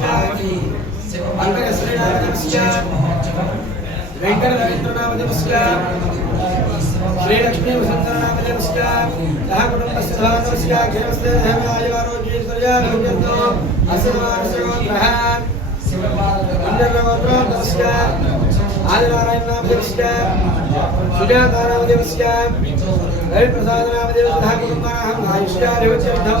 వెంకట శ్రీనాథ వెంకట రవీంద్రనామ శ్రీలక్ష్మీ వసంతనామ సహ కుటుంబ సహకారోగ్యంతో అశ్వమానసోగ్రహ ఆదినారాయణ నామ దేవస్య సుజాతారామ దేవస్య రవిప్రసాదనామ దేవ సహ కుటుంబాహం ఆయుష్యాధివచ్యర్థం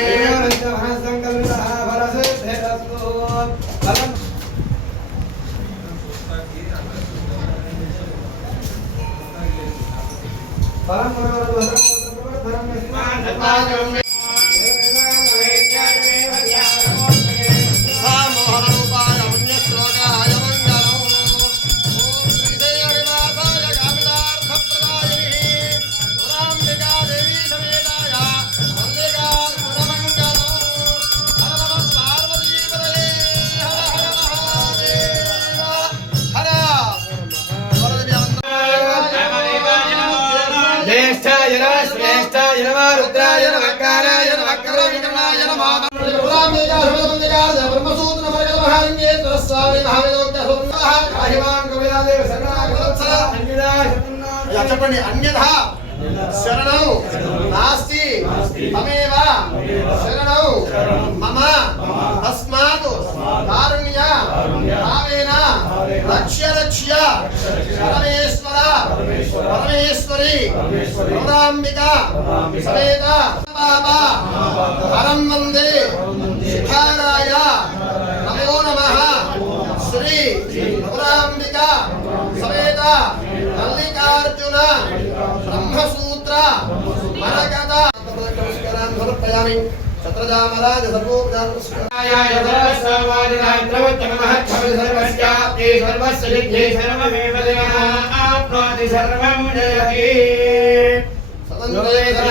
Chicago, Maryland. శ్రేష్ఠాయ నమ రుద్రాయ నమ కారాయ నమ కరోవికరణాయ నమ చెప్పండి అన్యథ శరణౌ నాస్తి తమేవ శరణౌ మమ తస్మాత్ కారుణ్య భావేన లక్ష్య లక్ష్య పరమేశ్వరి గౌరాంబిక సమేత బాబా హరం వందే శిఖారాయ నమో నమః. శ్రీ గౌరాంబిక సమేత మల్లికార్జున బ్రహ్మసూత్ర మరకథ సమర్పయామి ఛత్రజామరాజ సర్వోపచార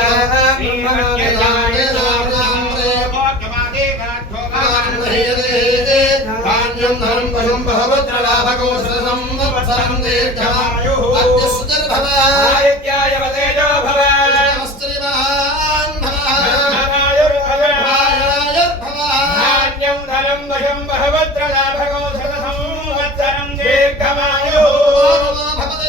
ధాన్యం ధనం పశుం బహవత్ర లాభకోశ సంవత్సరం దీర్ఘమాయుః అత్యుసుదర్భవ నమస్త్రీమాన్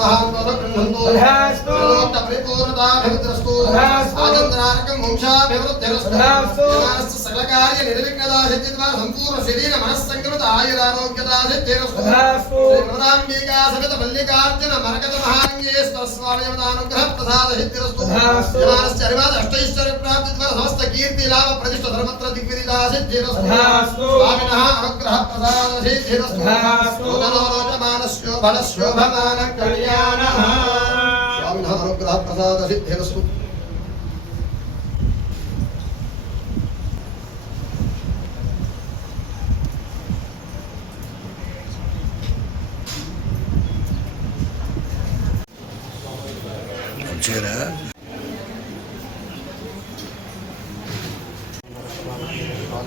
తథాస్తు. పరిపూర్ణతాభివృద్ధిరస్తు తథాస్తు. ఆచంద్రార్కం వంశాభివృద్ధిరస్తు తథాస్తు. విమానస్య సకల కార్య నిర్విఘ్నతా సిద్ధిద్వా సంపూర్ణ శరీర మనస్సంకృత. శ్రీమదాంబికా సమేత మల్లికార్జున మరకత మహాంగేశ్వరస్వామియవతానుగ్రహ ప్రసాద సిద్ధిరస్తు తథాస్తు. విమానస్య అరివాద అష్టైశ్వర్య ప్రాప్తి ద్వారా సమస్త కీర్తి లాభ ప్రతిష్ట ధర్మత్ర దిగ్విదితా సిద్ధిరస్తు తథాస్తు. స్వామినః అనుగ్రహ ప్రసాద కళ్యాణః స్వామినః అనుగ్రహ ప్రసాద సిద్ధిరస్తు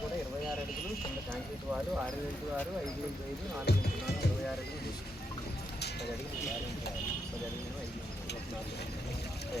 కూడా ఇరవై ఆరు అడుగులు కింద కాంక్రీట్ వారు ఆరు ఇంటూ ఆరు ఐదు ఇంటూ ఐదు నాలుగు ఇంటూ నాలుగు ఇరవై ఆరు అడుగులు తీసుకుంటాం పది అడుగులు ఆరు ఇంటూ ఆరు పది అడుగులు ఐదు ఇంటూ ఒక నాలుగు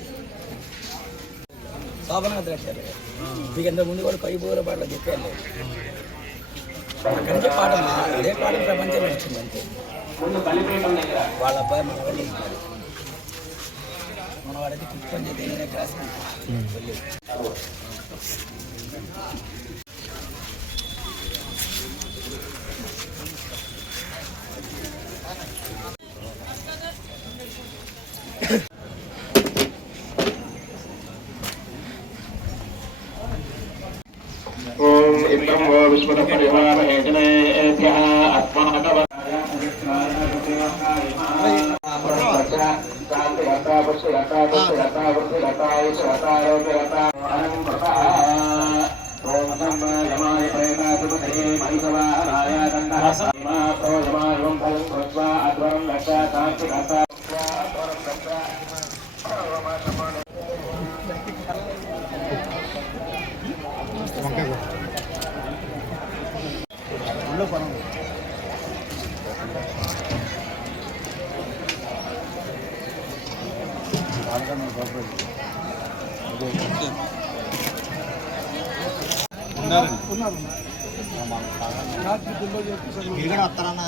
శోభనాథ్ కట్టారు మీకు ఇంత ముందు కూడా కైపూర పాటలు చెప్పాను. అక్కడి నుంచి పాట అదే పాట ప్రపంచం నడిచింది అంతే వాళ్ళ అబ్బాయి మన వాళ్ళు ఇస్తారు మన వాడైతే పుష్పం చేతి క్లాస్ వెళ్ళి. ఇంద్రం ఓ విశ్వత పరిహారేభ్య ఆత్మాకవర్తాపస్సు రథాపస్సు రథాపస్సు రథాయసు రథారోగ్య వస్తారన్న